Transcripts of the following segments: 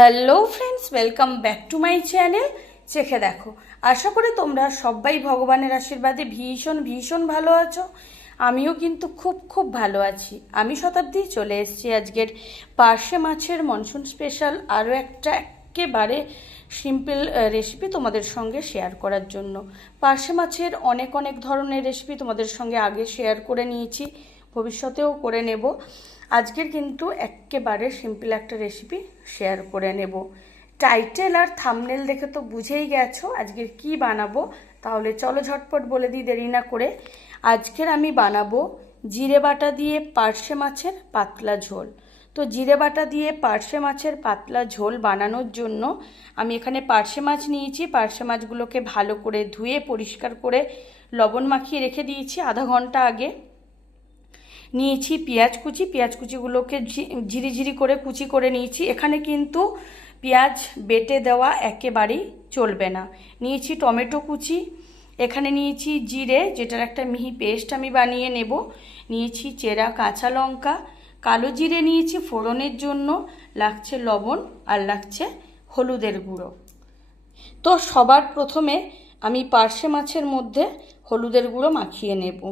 Hello friends, welcome back to my channel চেখে দেখো। আশা করি তোমরা সবাই ভগবানের আশীর্বাদে ভীষণ ভীষণ ভালো আছো। আমিও কিন্তু খুব ভালো আছি। আমি শতাব্দী চলে এসেছি আজকের পার্শে মাছের মনসুন স্পেশাল আরও একটা একেবারে সিম্পল রেসিপি তোমাদের সঙ্গে শেয়ার করার জন্য। পার্শে মাছের অনেক ধরনের রেসিপি তোমাদের সঙ্গে আগে শেয়ার করে নিয়েছি, ভবিষ্যতেও করে নেব। আজকের কিন্তু একেবারে সিম্পল একটা রেসিপি শেয়ার করে নেব। টাইটেল আর থাম্বনেল দেখে তো বুঝেই গেছো আজকের কি বানাবো। তাহলে চলো ঝটপট বলে দিই দেরি না করে। আজকের আমি বানাবো জিরে বাটা দিয়ে পার্শে মাছের পাতলা ঝোল। তো জিরে বাটা দিয়ে পার্শে মাছের পাতলা ঝোল বানানোর জন্য আমি এখানে পার্শে মাছ নিয়েছি। পার্শে মাছগুলোকে ভালো করে ধুয়ে পরিষ্কার করে লবণ মাখিয়ে রেখে দিয়েছি আধা ঘন্টা আগে। নিয়েছি পেঁয়াজ কুচিগুলোকে ঝিরি করে কুচি করে নিয়েছি। এখানে কিন্তু পেঁয়াজ বেটে দেওয়া একেবারেই চলবে না। নিয়েছি টমেটো কুচি, এখানে নিয়েছি জিরে, যেটার একটা মিহি পেস্ট আমি বানিয়ে নেব। নিয়েছি চেরা কাঁচা লঙ্কা, কালো জিরে নিয়েছি ফোড়নের জন্য, লাগছে লবণ আর লাগছে হলুদের গুঁড়ো। তো সবার প্রথমে আমি পার্শে মাছের মধ্যে হলুদের গুঁড়ো মাখিয়ে নেব।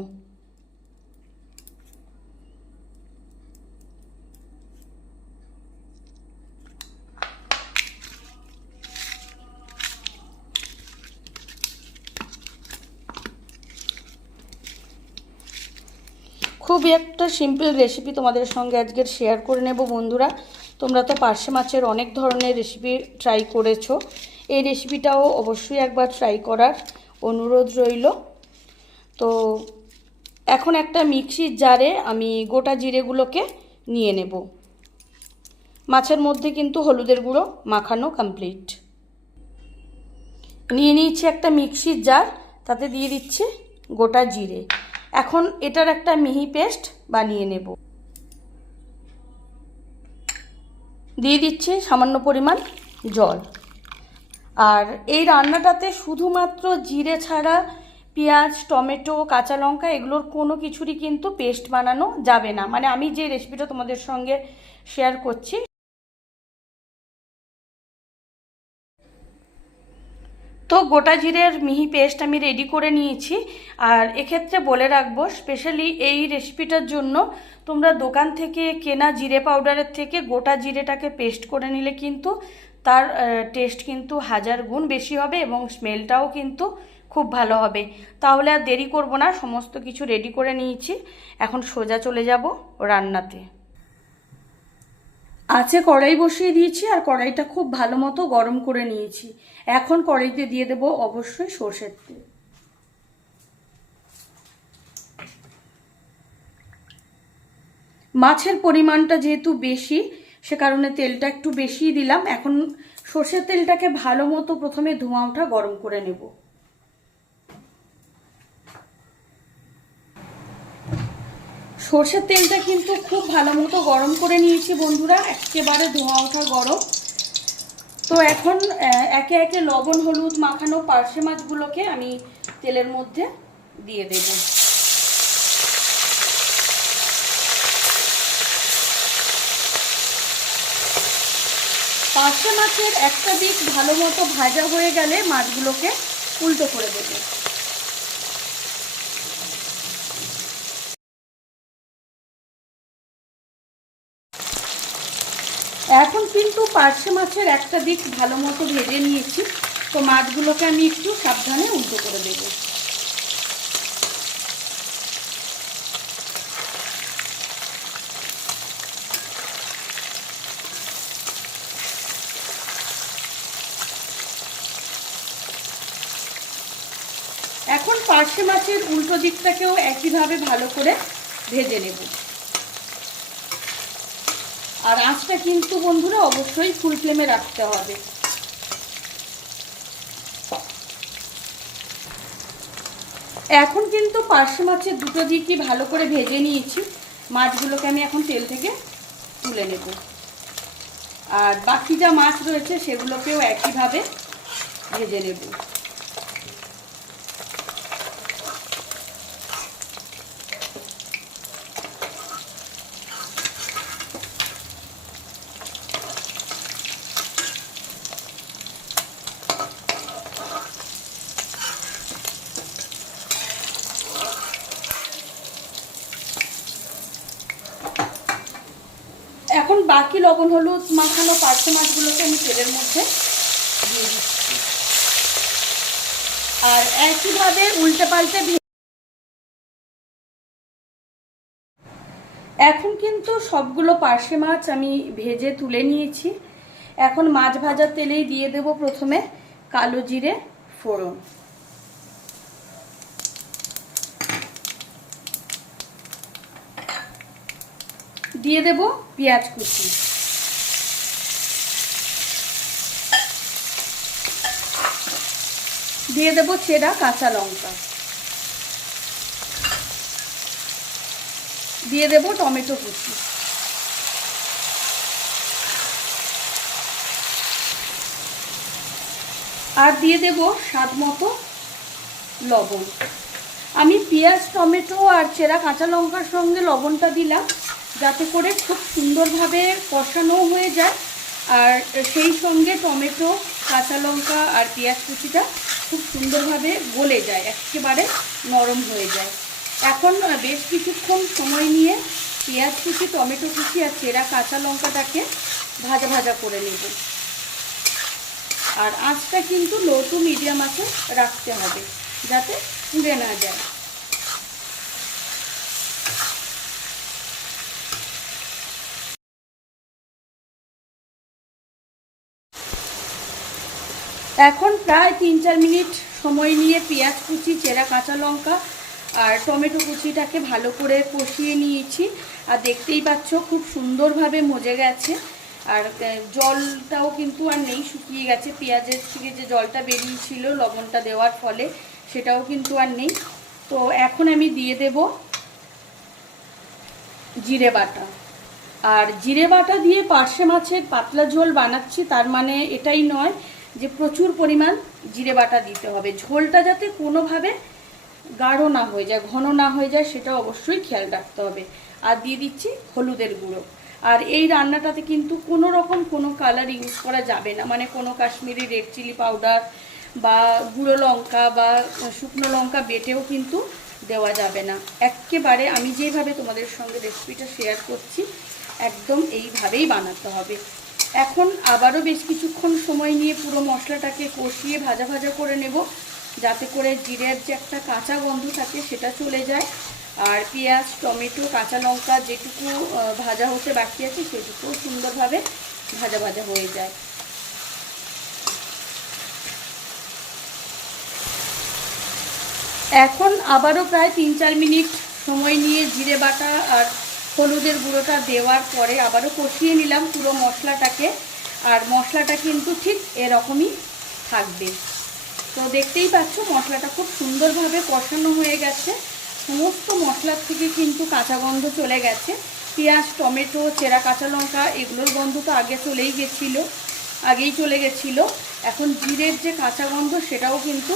খুবই একটা সিম্পল রেসিপি তোমাদের সঙ্গে আজকের শেয়ার করে নেব বন্ধুরা। তোমরা তো পার্শে মাছের অনেক ধরনের রেসিপি ট্রাই করেছো, এই রেসিপিটাও অবশ্যই একবার ট্রাই করার অনুরোধ রইল। তো এখন একটা মিক্সির জারে আমি গোটা জিরেগুলোকে নিয়ে নেব। মাছের মধ্যে কিন্তু হলুদের গুঁড়ো মাখানো কমপ্লিট। নিয়ে নিয়েছি একটা মিক্সির জার, তাতে দিয়ে দিচ্ছি গোটা জিরে। এখন এটার একটা মিহি পেস্ট বানিয়ে নেব। দিয়ে দিচ্ছি সামান্য পরিমাণ জল। আর এই রান্নাটাতে শুধুমাত্র জিরে ছাড়া পেঁয়াজ, টমেটো, কাঁচা লঙ্কা এগুলোর কোনো কিছুরই কিন্তু পেস্ট বানানো যাবে না। মানে আমি যে রেসিপিটা তোমাদের সঙ্গে শেয়ার করছি। তো গোটা জিরের মিহি পেস্ট আমি রেডি করে নিয়েছি। আর এক্ষেত্রে বলে রাখবো, স্পেশালি এই রেসিপিটার জন্য তোমরা দোকান থেকে কেনা জিরে পাউডারের থেকে গোটা জিরেটাকে পেস্ট করে নিলে কিন্তু তার টেস্ট কিন্তু 1000 গুণ বেশি হবে এবং স্মেলটাও কিন্তু খুব ভালো হবে। তাহলে আর দেরি করব না, সমস্ত কিছু রেডি করে নিয়েছি। এখন সোজা চলে যাব রান্নাতে। আছে কড়াই বসিয়ে দিয়েছি আর কড়াইটা খুব ভালো মতো গরম করে নিয়েছি। এখন কড়াইতে দিয়ে দেব অবশ্যই সর্ষের তেল। মাছের পরিমাণটা যেহেতু বেশি, সে কারণে তেলটা একটু বেশিই দিলাম। এখন সর্ষের তেলটাকে ভালো মতো প্রথমে ধোঁয়া ওঠা গরম করে নেব। সর্ষের তেলটা কিন্তু খুব ভালো মতো গরম করে নিয়েছি বন্ধুরা, একেবারে ধোঁয়া ওঠা গরম। তো এখন একে একে লবণ হলুদ মাখানো পার্শে মাছগুলোকে আমি তেলের মধ্যে দিয়ে দেব। পার্শে মাছের একটা দিক ভালো মতো ভাজা হয়ে গেলে মাছগুলোকে উল্টো করে দেব। এখন কিন্তু পার্শে মাছের একটা দিক ভালো মতো ভেজে নিয়েছি। তো মাছগুলোকে আমি একটু সাবধানে উল্টো করে দেব। এখন পার্শে মাছের উল্টো দিকটাকেও একইভাবে ভালো করে ভেজে নেব। আর আঁচটা কিন্তু বন্ধুরা অবশ্যই ফুল ফ্লেমে রাখতে হবে। এখন কিন্তু পার্শে মাছের দুটো দিকই ভালো করে ভেজে নিয়েছি। মাছগুলোকে আমি এখন তেল থেকে তুলে নেব। আর বাকি যা মাছ রয়েছে সেগুলোকেও একইভাবে ভেজে নেব। বাকি লবণ হলুদ মাখানো পার্শে মাছগুলোকে আমি তেলের মধ্যে দিয়ে দিচ্ছি। আর একইভাবে উল্টে পাল্টে এখন কিন্তু সবগুলো পার্শে মাছ আমি ভেজে তুলে নিয়েছি। এখন মাছ ভাজার তেলেই দিয়ে দেব প্রথমে কালো জিরে ফোড়ন, দিয়ে দেব পেঁয়াজ কুচি, দিয়ে দেব চেরা কাঁচা লঙ্কা, দিয়ে দেব টমেটো কুচি, আর দিয়ে দেব স্বাদ মতো লবণ। আমি পেঁয়াজ টমেটো আর চেরা কাঁচা লঙ্কার সঙ্গে লবণটা দিলাম যাতে করে খুব সুন্দরভাবে কষানো হয়ে যায়, আর সেই সঙ্গে টমেটো কাঁচা লঙ্কা আর পেঁয়াজ কুচিটা খুব সুন্দরভাবে গলে যায়, একেবারে নরম হয়ে যায়। এখন বেশ কিছুক্ষণ সময় নিয়ে পেঁয়াজ কুচি টমেটো কুচি আর চেরা কাঁচা লঙ্কাটাকে ভাজা ভাজা করে নেব। আর আঁচটা কিন্তু লো টু মিডিয়াম আঁচে রাখতে হবে যাতে পুড়ে না যায়। এখন প্রায় 3-4 মিনিট সময় নিয়ে পেঁয়াজ কুচি চেরা কাঁচা লঙ্কা আর টমেটো কুচিটাকে ভালো করে কষিয়ে নিয়েছি। আর দেখতেই পাচ্ছ খুব সুন্দরভাবে মজে গেছে, আর জলটাও কিন্তু আর নেই, শুকিয়ে গেছে। পেঁয়াজের থেকে যে জলটা বেরিয়েছিল লবণটা দেওয়ার ফলে সেটাও কিন্তু আর নেই। তো এখন আমি দিয়ে দেব জিরে বাটা। আর জিরে বাটা দিয়ে পার্শে মাছের পাতলা ঝোল বানাচ্ছি, তার মানে এটাই নয় যে প্রচুর পরিমাণ জিরে বাটা দিতে হবে। ঝোলটা যাতে কোনোভাবে গাঢ় না হয়ে যায়, ঘন না হয়ে যায়, সেটা অবশ্যই খেয়াল রাখতে হবে। আর দিয়ে দিচ্ছি হলুদের গুঁড়ো। আর এই রান্নাটাতে কিন্তু কোনো রকম কোনো কালার ইউজ করা যাবে না, মানে কোনো কাশ্মীরি রেড চিলি পাউডার বা গুঁড়ো লঙ্কা বা শুকনো লঙ্কা বেটেও কিন্তু দেওয়া যাবে না। একেবারে আমি যেভাবে তোমাদের সঙ্গে রেসিপিটা শেয়ার করছি একদম এইভাবেই বানাতে হবে। এখন আবারও বেশ কিছুক্ষণ সময় নিয়ে পুরো মশলাটাকে কষিয়ে ভাজা ভাজা করে নেব যাতে করে জিরের যে একটা কাঁচা গন্ধ থাকে সেটা চলে যায়, আর পেঁয়াজ টমেটো কাঁচা লঙ্কা যেটুকু ভাজা হতে বাকি আছে সেটুকুও সুন্দরভাবে ভাজা ভাজা হয়ে যায়। এখন আবারও প্রায় 3-4 মিনিট সময় নিয়ে জিরে বাটা আর হলুদের গুঁড়োটা দেওয়ার পরে আবারও কষিয়ে নিলাম পুরো মশলাটাকে। আর মশলাটা কিন্তু ঠিক এরকমই থাকবে। তো দেখতেই পাচ্ছ মশলাটা খুব সুন্দরভাবে কষানো হয়ে গেছে, সমস্ত মশলার থেকে কিন্তু কাঁচা গন্ধ চলে গেছে। পেঁয়াজ টমেটো চেরা কাঁচা লঙ্কা এগুলোর গন্ধ তো আগেই চলে গেছিলো। এখন জিরের যে কাঁচা গন্ধ সেটাও কিন্তু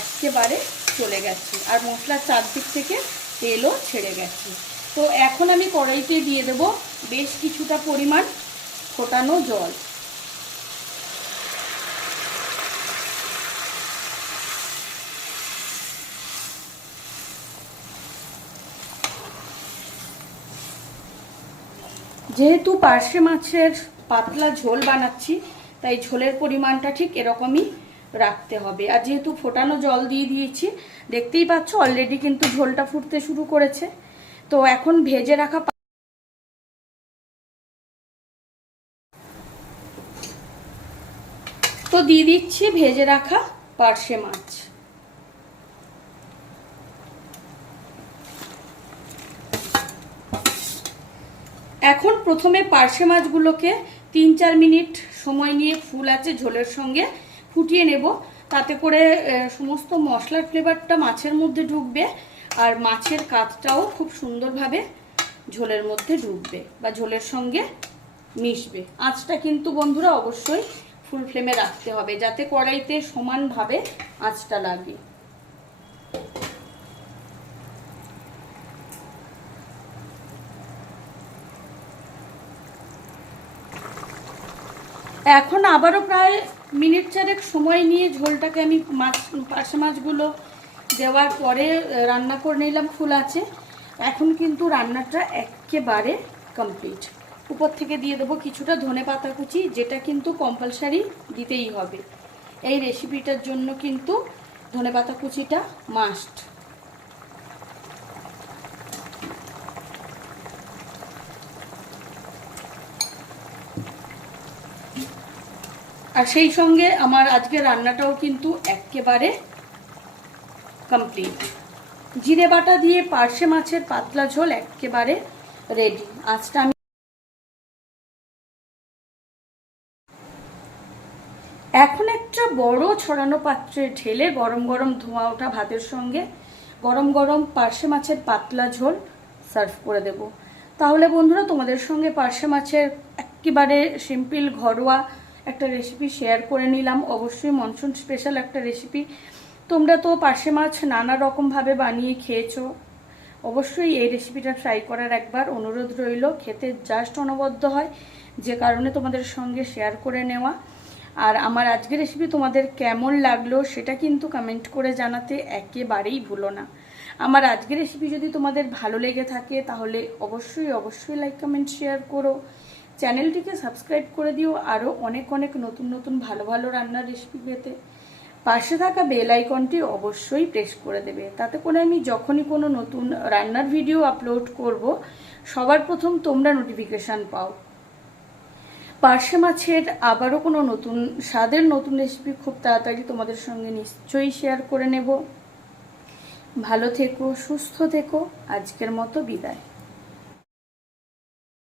একেবারে চলে গেছে, আর মশলার চারদিক থেকে তেলও ছেড়ে গেছে। তো এখন আমি কড়াইতে দিয়ে দেব বেশ কিছুটা পরিমাণ ফোটানো জল। যেহেতু পার্শে মাছের পাতলা ঝোল বানাচ্ছি তাই ঝোলের পরিমাণটা ঠিক এরকমই রাখতে হবে। আর যেহেতু ফোটানো জল দিয়ে দিয়েছি দেখতেই পাচ্ছ অলরেডি কিন্তু ঝোলটা ফুটতে শুরু করেছে। তো এখন ভেজে রাখা তো দিয়ে দিচ্ছি ভেজে রাখা পার্শে মাছ। এখন প্রথমে পার্শে মাছগুলোকে 3-4 মিনিট সময় নিয়ে ফুল আছে ঝোলের সঙ্গে ফুটিয়ে নেব, তাতে করে সমস্ত মশলার ফ্লেভারটা মাছের মধ্যে ঢুকবে আর মাছের কাঁচটাও খুব সুন্দরভাবে ঝোলের মধ্যে ঢুকবে বা ঝোলের সঙ্গে মিশবে। আঁচটা কিন্তু বন্ধুরা অবশ্যই ফুল ফ্লেমে রাখতে হবে যাতে কড়াইতে সমানভাবে আঁচটা লাগে। এখন আবারও প্রায় মিনিট 4 সময় নিয়ে ঝোলটাকে আমি পার্শে মাছগুলো দেওয়ার পরে রান্না করে নিলাম ফুল আছে। এখন কিন্তু রান্নাটা একেবারে কমপ্লিট। উপর থেকে দিয়ে দেবো কিছুটা ধনেপাতা কুচি, যেটা কিন্তু কম্পালসারি দিতেই হবে। এই রেসিপিটার জন্য কিন্তু ধনেপাতা কুচিটা মাস্ট। আর সেই সঙ্গে আমার আজকে রান্নাটাও কিন্তু একেবারে কমপ্লিট। জিরে বাটা দিয়ে পার্শে মাছের পাতলা ঝোল একেবারে রেডি। আজটা আমি এখন একটা বড় ছড়ানো পাত্রে ঢেলে গরম গরম ধোঁয়া ওঠা ভাতের সঙ্গে গরম গরম পার্শে মাছের পাতলা ঝোল সার্ভ করে দেব। তাহলে বন্ধুরা, তোমাদের সঙ্গে পার্শে মাছের একেবারে সিম্পল ঘরোয়া একটা রেসিপি শেয়ার করে নিলাম। অবশ্যই মনসুন স্পেশাল একটা রেসিপি। তোমরা তো পার্শে মাছ নানা রকমভাবে বানিয়ে খেয়েছো, অবশ্যই এই রেসিপিটা ট্রাই করার একবার অনুরোধ রইল। খেতে জাস্ট অনবদ্য হয়, যে কারণে তোমাদের সঙ্গে শেয়ার করে নেওয়া। আর আমার আজকের রেসিপি তোমাদের কেমন লাগলো সেটা কিন্তু কমেন্ট করে জানাতে একেবারেই ভুলো না। আমার আজকের রেসিপি যদি তোমাদের ভালো লেগে থাকে তাহলে অবশ্যই অবশ্যই লাইক কমেন্ট শেয়ার করো, চ্যানেলটিকে সাবস্ক্রাইব করে দিও আরও অনেক অনেক নতুন নতুন ভালো ভালো রান্নার রেসিপি পেতে। পাশে থাকা বেল আইকনটি অবশ্যই প্রেস করে দেবে, তাতে করে আমি যখনই কোনো নতুন রান্নার ভিডিও আপলোড করব সবার প্রথম তোমরা নোটিফিকেশান পাও। পার্শে মাছের আবারও কোনো নতুন স্বাদের নতুন রেসিপি খুব তাড়াতাড়ি তোমাদের সঙ্গে নিশ্চয়ই শেয়ার করে নেব। ভালো থেকো, সুস্থ থেকো, আজকের মতো বিদায়।